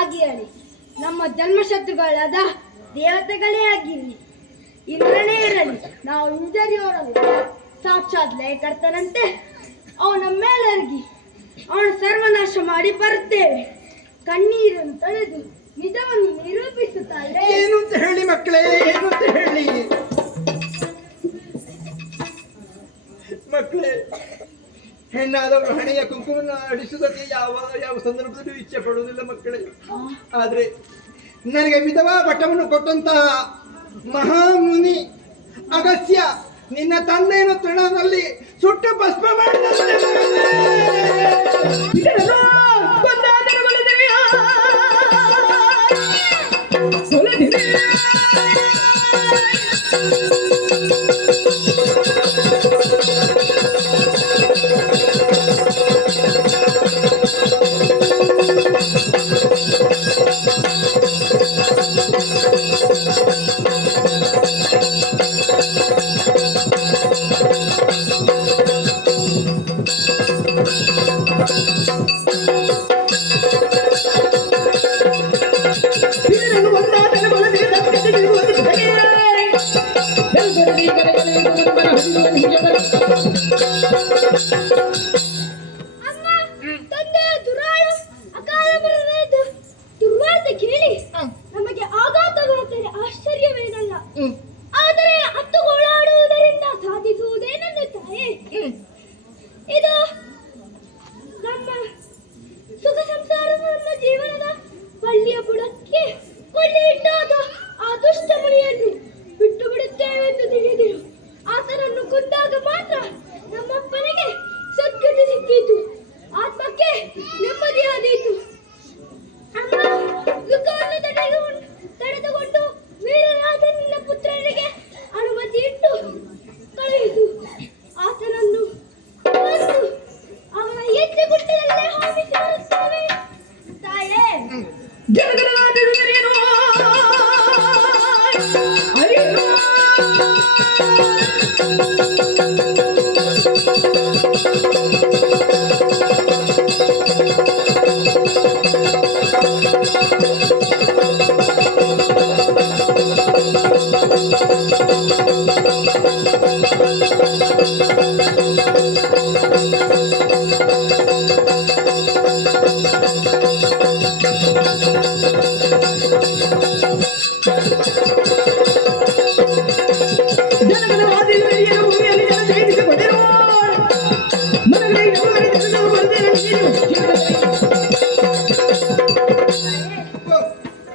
ಆಗಿರಲಿ, ನಮ್ಮ ಜನ್ಮಶತ್ರುಗಳಾದ ದೇವತೆಗಳೇ ಆಗಿರಲಿ, ಇಂದ್ರನೇ ಇರಲಿ, ನಾವು ಇಂಜರಿಯವರಲ್ಲ. ಸಾಕ್ಷಾತ್ ಲಯಕರ್ತನಂತೆ ಅವನ ಮೇಲರ್ಗಿ ಅವನ ಸರ್ವನಾಶ ಮಾಡಿ ಬರುತ್ತೇವೆ. ಕಣ್ಣೀರನ್ನು ತೊಳೆದು ನಿಜವನ್ನು ನಿರೂಪಿಸುತ್ತಾರೆ. ಏನು ಅಂತ ಹೇಳಿ ಮಕ್ಕಳೇ, ಏನು ಅಂತ ಹೇಳಿ ಮಕ್ಕಳೇ. ಹೆಣ್ಣಾದವರು ಹಣೆಯ ಕುಂಕುಮವನ್ನು ಅಡಿಸುವುದಕ್ಕೆ ಯಾವ ಯಾವ ಸಂದರ್ಭದಲ್ಲೂ ಇಚ್ಛೆ ಪಡುವುದಿಲ್ಲ ಮಕ್ಕಳೇ. ಆದ್ರೆ ನನಗೆ ವಿಧವಾ ಪಟ್ಟವನ್ನು ಕೊಟ್ಟಂತಹ ಮಹಾಮುನಿ ಅಗಸ್ತ್ಯ ನಿನ್ನ ತಂದೆಯನ್ನು ತೃಣದಲ್ಲಿ ಸುಟ್ಟು ಭಸ್ಮ ಮಾಡಿದ. ನಮಗೆ ಆಘಾತವಾದರೆ ಆಶ್ಚರ್ಯವೇನಲ್ಲ, ಆದರೆ ಹತ್ತುಗೋಳಾಡುವುದರಿಂದ ಸಾಧಿಸುವುದೇನೆಂದು ತಾಯೇ. ಇದು ನಮ್ಮ ಸುಖ ಸಂಸಾರದ ನಮ್ಮ ಜೀವನದ ಬಳ್ಳಿಯ ಬುಡಕ್ಕೆ ಕೊಳ್ಳಿ ಇಟ್ಟಾಗ ಆ ದುಷ್ಟ ಮುನಿಯನ್ನು ಬಿಟ್ಟು ಬಿಡುತ್ತೇವೆಂದು ತಿಳಿದಿರು. ಆತನನ್ನು ಕೊಂದಾಗ ಮಾತ್ರ ನಮ್ಮಪ್ಪನಿಗೆ ಸದ್ಗತಿ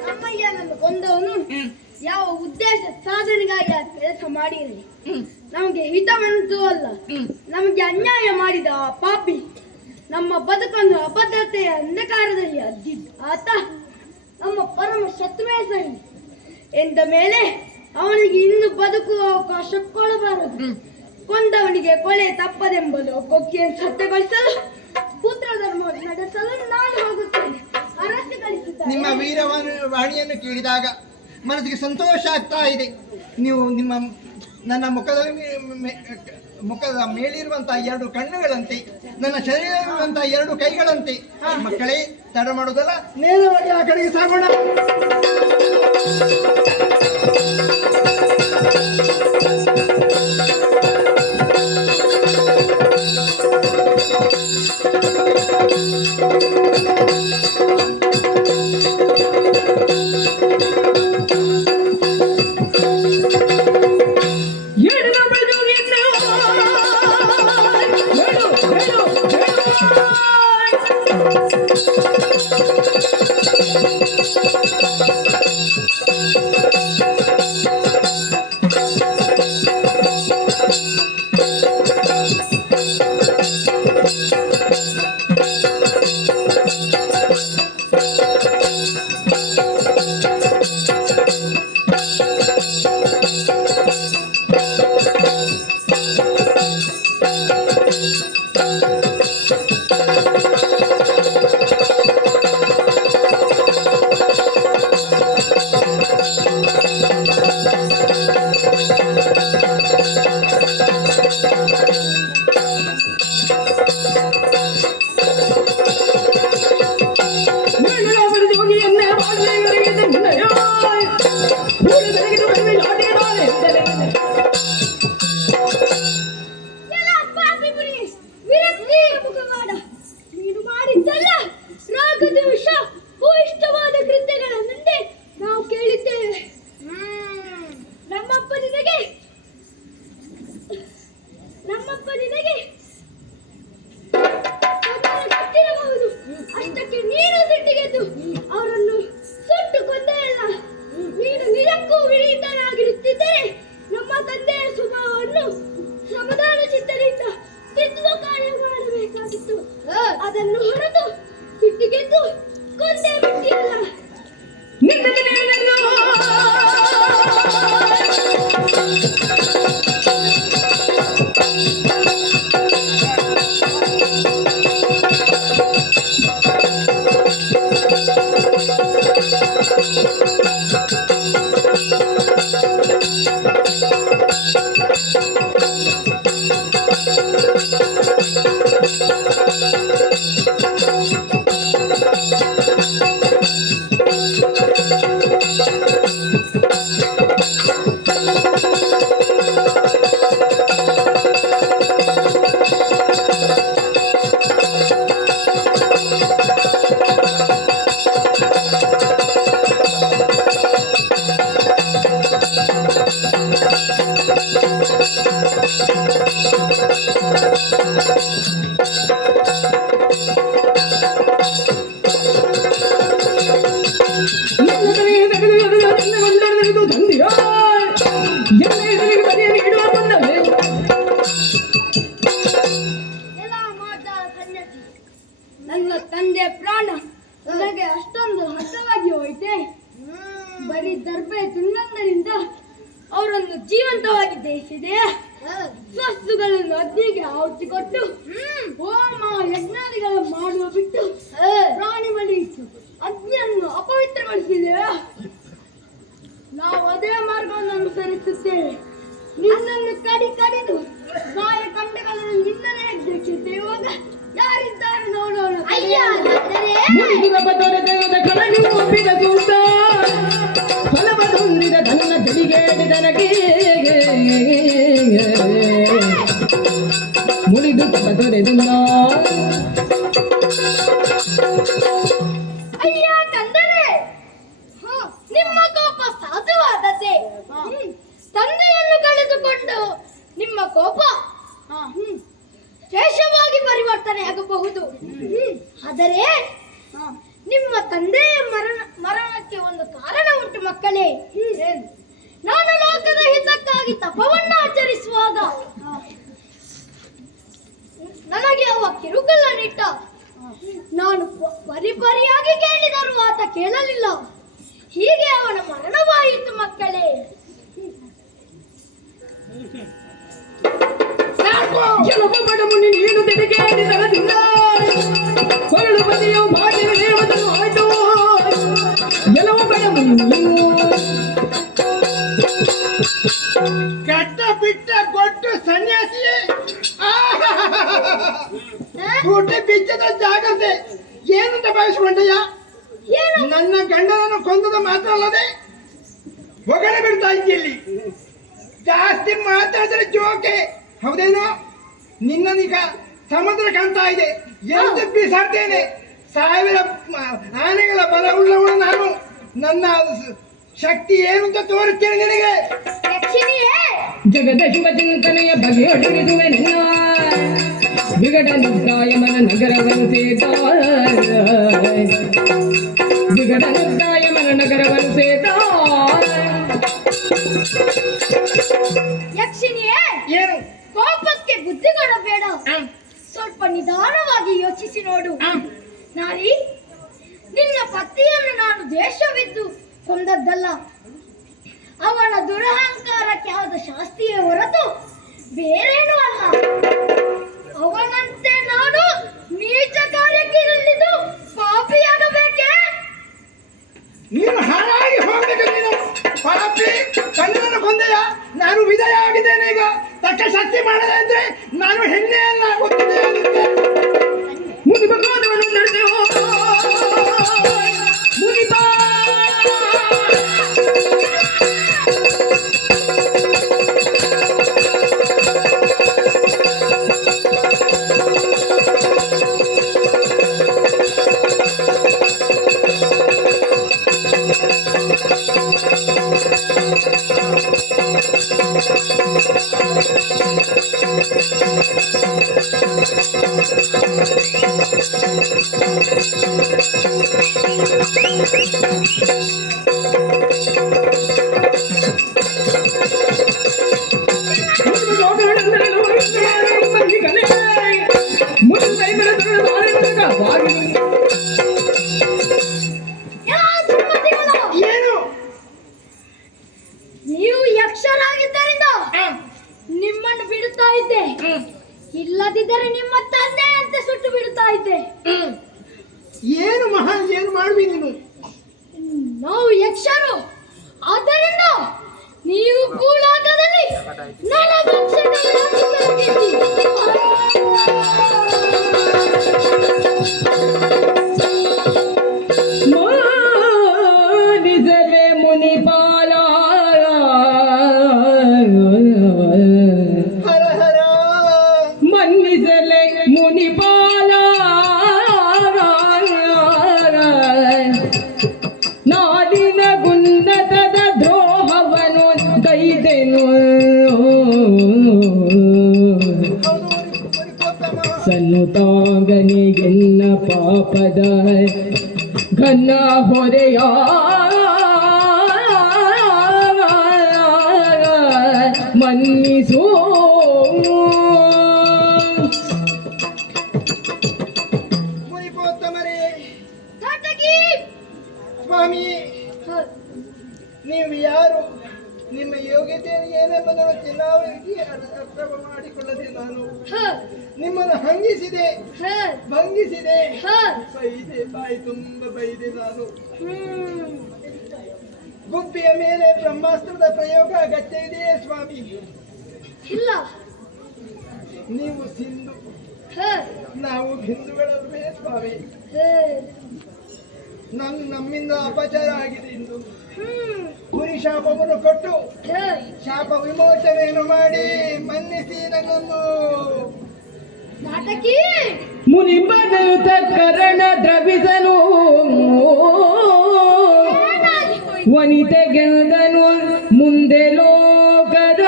ನಮ್ಮಯ್ಯನನ್ನು ಕೊಂದವನು ಯಾವ ಉದ್ದೇಶ ಸಾಧನೆಗಾಗಿ ಆ ಕೆಲಸ ಮಾಡಿರಲಿ ನಮಗೆ ಹಿತವೆಂತೂ ಅಲ್ಲ. ನಮಗೆ ಅನ್ಯಾಯ ಮಾಡಿದ ಆ ಪಾಪಿ ನಮ್ಮ ಬದುಕನ್ನು ಅಭದ್ರತೆಯ ಅಂಧಕಾರದಲ್ಲಿ ಅದ್ದಿದ್ದ ಆತ ನಮ್ಮ ಪರಮ ಶತ್ರುವೇ ಸರಿ ಎಂದ ಮೇಲೆ ಅವನಿಗೆ ಇನ್ನು ಬದುಕುವ ಅವಕಾಶ ಕೊಡಬಾರದು. ಕೊಂದವನಿಗೆ ಕೊಲೆ ತಪ್ಪದೆಂಬುದು ಕೊಕ್ಕಿಯನ್ನು ಸತ್ಯಗೊಳಿಸಲು ಪುತ್ರ ಧರ್ಮವನ್ನು ನಡೆಸಲು ನಾನು ಹೋಗುತ್ತೇನೆ. ಅರಸಿ ಕಳಿಸುತ್ತಾರೆ. ನಿಮ್ಮ ವೀರವಾಣಿಯನ್ನು ಕೇಳಿದಾಗ ಮನಸ್ಸಿಗೆ ಸಂತೋಷ ಆಗ್ತಾ ಇದೆ. ನೀವು ನನ್ನ ಮುಖದ ಮೇಲಿರುವಂತಹ 2 ಕಣ್ಣುಗಳಂತೆ, ನನ್ನ ಶರೀರವಿರುವಂತಹ 2 ಕೈಗಳಂತೆ. ಮಕ್ಕಳೇ, ತಡ ಮಾಡುವುದಲ್ಲ, ನೇರವಾಗಿ ಆ ಕಡೆಗೆ ಸಾಗೋಣ. ನನ್ನ ತಂದೆ ಪ್ರಾಣ ನನಗೆ ಅಷ್ಟೊಂದು ಹಠವಾಗಿ ಹೋಯಿತೆ. ಬರೀ ದರ್ಬೆ ತುಂಡಂದರಿಂದ ಅವರನ್ನು ಜೀವಂತವಾಗಿ ದಹಿಸಿದೆ. ಸ್ವಸ್ತುಗಳನ್ನು ಅಗ್ನಿಗೆ ಆಹುತಿ ಕೊಟ್ಟು ಹೋಮ ಯಜ್ಞಾದಿಗಳು ಮಾಡುವ ಬಿಟ್ಟು ಪ್ರಾಣಿ ಬಲಿ ಇಟ್ಟು ಅಗ್ನಿಯನ್ನು ಅಪವಿತ್ರಗೊಳಿಸಿದೆ. ನಾವು ಅದೇ ಮಾರ್ಗವನ್ನು ಅನುಸರಿಸುತ್ತೇವೆ. ನಿನ್ನನ್ನು ಕಡಿದು ಗಾಯ ಕಂಡಗಳನ್ನು ನಿನ್ನನೇ ಎದ್ದೆಕ್ಕಿದ್ದೇವೆ. ಯಾರಿದ್ದಾರೆ ನೋಡೋಣ. ಅಯ್ಯ ಮುಡಿದುರಬ ತೊರೆದ ಕಳನಿ ಒಪ್ಪಿದ ಸೂತ ಫಲವದೊಂದಿದ ತನ್ನ ತಿಳಿಗೇಡಿದನಗೆ ಮುಡಿದು ತೊರೆದಿಲ್ಲ. ಅಯ್ಯ ತಂದರೆ, ನಿಮ್ಮ ಕೋಪ ಸಾಧುವಾದದ್ದೇ. ತಂದೆಯನ್ನು ಕಳೆದುಕೊಂಡು ನಿಮ್ಮ ಕೋಪ ಶೇಷವಾಗಿ ಪರಿವರ್ತನೆ ಆಗಬಹುದು. ಆದರೆ ನಿಮ್ಮ ತಂದೆಯ ಮರಣಕ್ಕೆ ಒಂದು ಕಾರಣ ಉಂಟು ಮಕ್ಕಳೇ. ನಾನು ಲೋಕದ ಹಿತಕ್ಕಾಗಿ ತಪವನ್ನು ಆಚರಿಸುವಾಗ ನನಗೆ ಅವ ಕಿರುಕುಳ ನಿಟ್ಟ. ನಾನು ಪರಿಪರಿಯಾಗಿ ಕೇಳಿದರೂ ಆತ ಕೇಳಲಿಲ್ಲ. ಹೀಗೆ ಅವನ ಮರಣವಾಯಿತು ಮಕ್ಕಳೇ. ಕೆಲವು ಬಡ ಮುನಿ ನೀನು ತೆರೆಗೇಡಿದನದಿಂದ ಕೊರಳು ಬದಿಯು ಬಾಗಿಲು ದೇವತನು ಆಯ್ತು. ಕೆಲವು ಬಡ ಮುನಿ ನೀನು ಕಟ್ಟ ಬಿಟ್ಟ ಕೊಟ್ಟು ಸನ್ಯಾಸಿಯೇ ಊಟಿ ಬಿಚ್ಚದ ಜಾಗ್ರತೆ ಏನಂತ ಭಾವಿಸಿಕೊಂಡಯ್ಯ? ನನ್ನ ಗಂಡನನ್ನು ಕೊಂದದ ಮಾತ್ರ ಅಲ್ಲದೆ ಹೊಗಳ ಬಿಡ್ತಾ ಇದ್ದಲ್ಲಿ ಜಾಸ್ತಿ ಮಾತಾಡಿದ್ರೆ ಜೋಕೆ ಹೌದೇನೋ? ನಿನ್ನನೀಗ ಸಮುದ್ರ ಕಾಣ್ತಾ ಇದೆ, ಎಂದು ಬಿಸಾಡ್ತೇನೆ. 1000 ಆನೆಗಳ ಬಲ ಉಳ್ಳವಳು ನಾನು. ನನ್ನ ಶಕ್ತಿ ಏನು ಅಂತ ತೋರಿಸ್ತೇನೆ ನಿನಗೆ. ಜಗದ ಶಿವ ಚಿಂತನೆಯ ಬಗೆಯೊಡಿರುವೆ ನಿನ್ನ ವಿಗಡ ನಿರ್ದಾಯಮನ ನಗರವನ್ನು ಸೇತ ವಿಗಡ ನಿರ್ದಾಯಮನ ನಗರವನ್ನು ಸೇತ. ಯಕ್ಷಿಣಿಯೇ, ಏನು ಕೋಪಕ್ಕೆ ಬುದ್ಧಿ ಕೊಡಬೇಡ. ಸ್ವಲ್ಪ ನಿಧಾನವಾಗಿ ಯೋಚಿಸಿ ನೋಡು. ನಾರಿ, ನಿನ್ನ ಪತಿಯನ್ನು ನಾನು ದೇಶವಿದ್ದು ಕೊಂದದ್ದಲ್ಲ. ಅವನ ದುರಹಂಕಾರಕ್ಕೆ ಆದ ಶಾಸ್ತಿಯೇ ಹೊರತು ಬೇರೇನೂ ಅಲ್ಲ. ಅವನಂತೆ ನಾನು ನೀಚ ಕಾರ್ಯಕ್ಕೆ ಇಳಿದು ಪಾಪಿಯಾಗಬೇಕೆ? ನೀನು ಹಾಳಾಗಿ ಹೋಗ್ಬೇಕು. ನೀನು ಪಾಪಿ, ಕಣ್ಣನನ್ನು ಕೊಂದೆಯ. ನಾನು ವಿಧಯ ಆಗಿದ್ದೇನೆ. ಈಗ ತಕ್ಕ ಶಕ್ತಿ ಮಾಡದೆ ಅಂದ್ರೆ ನಾನು ಹೆಣ್ಣೆ ಅಲ್ಲ, ಗೊತ್ತಿದೆ ಅದಕ್ಕೆ. ಮುನಿ ಭಗವಾನವನ್ನು ನಡೆದೆವು ಮುನಿಪಾ ಏನು ನೀವು ಯಕ್ಷರಾಗಿದ್ದರಿಂದ ನಿಮ್ಮನ್ನು ಬಿಡುತ್ತಾ ಇದ್ದೆ. ಇಲ್ಲದಿದ್ದರೆ ನಿಮ್ಮ ತಂದೆಯಂತೆ ಸುಟ್ಟು ಬಿಡುತ್ತಾ ಇದ್ದೆ. ಏನು ಮಹಾ ಏನು ಮಾಡುವಿ ನೀನು? ನಾವು ಯಕ್ಷರು, ಆದ್ದರಿಂದ ನೀವು ಭೂಲೋಕದಲ್ಲಿ ಮಾಡಿದರೆ ಮುನಿಪಾಲ ಹರ ಹರ ಮನ್ನಿಸಲೆ ಮುನಿಪಾಲ ನಾಡಿನ ಗುನ್ನತದ ದ್ರೋಹವನು ಗೈದೆನು ಸನ್ನುತಾಂಗನಿಗೆನ್ನ ಪಾಪದ ಘನ ಹೊರೆಯ ಮನ್ನಿಸೋ ಮುನಿಪೋತ್ತಮರೇ, ತಾಟಕಿ. ಸ್ವಾಮಿ, ನೀವು ಯಾರು? ನಿಮ್ಮ ಯೋಗ್ಯತೆ ಏನೆಂಬುದನ್ನು ಚೆನ್ನಾಗಿ ಅರ್ಥ ಮಾಡಿಕೊಳ್ಳದೆ ನಾನು ನಿಮ್ಮನ್ನು ಹಂಗಿಸಿದೆ, ಭಂಗಿಸಿದೆ, ಬೈದೆ, ಬಾಯಿ ತುಂಬ ಬೈದೆ. ನಾನು ಗುಬ್ಬಿಯ ಮೇಲೆ ಬ್ರಹ್ಮಾಸ್ತ್ರದ ಪ್ರಯೋಗ ಅಗತ್ಯ ಇದೆಯೇ ಸ್ವಾಮಿ? ಇಲ್ಲ. ನೀವು ಸಿಂಧು, ನಾವು ಹಿಂದೂಗಳಲ್ವೇ ಸ್ವಾಮಿ? ಹೇ. ನಮ್ಮಿಂದ ಅಪಚಾರ ಆಗಿದೆ ಇಂದು. ಹ್ಮ್. ಕುರಿ ಶಾಪವನ್ನು ಕೊಟ್ಟು ಹೇ. ಶಾಪ ವಿಮೋಚನೆಯನ್ನು ಮಾಡಿ ಮನ್ನಿಸಿ ನನ್ನನ್ನು. ನಾಟಕಿ ಮುನಿಪದಯುತ ಕರಣ ದ್ರವಿಸನು ವನಿತೆಗೆದನು ಮುಂದೆ ಲೋಕದ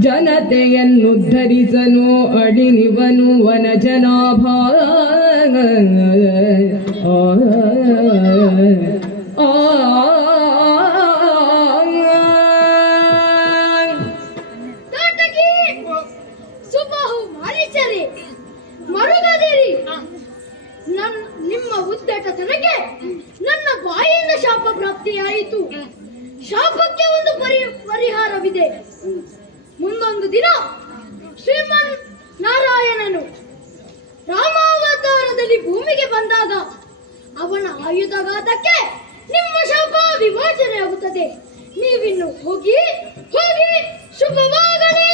ಜನತೆಯನ್ನುದ್ಧರಿಸನು ಅಡಿನಿವನು ವನಜನಾಭ ನಾಟಕಿ ಸುಬಾಹು ಮಾರೀಚರಿ ಮರುಗದಿರಿ. ನಿಮ್ಮ ಉದ್ದಟತನಕ್ಕೆ ನನ್ನ ಬಾಯಿಯಿಂದ ಶಾಪ ಪ್ರಾಪ್ತಿಯಾಯಿತು. ಶಾಪಕ್ಕೆ ಒಂದು ಪರಿಹಾರವಿದೆ. ಮುಂದೊಂದು ದಿನ ಶ್ರೀಮನ್ ನಾರಾಯಣನು ರಾಮಾವತಾರದಲ್ಲಿ ಭೂಮಿಗೆ ಬಂದಾಗ ಅವನ ಆಯುಧಘಾತಕ್ಕೆ ನಿಮ್ಮ ಶಾಪ ವಿಮೋಚನೆ ಆಗುತ್ತದೆ. ನೀವಿನ್ನು ಹೋಗಿ ಶುಭವಾಗಲಿ.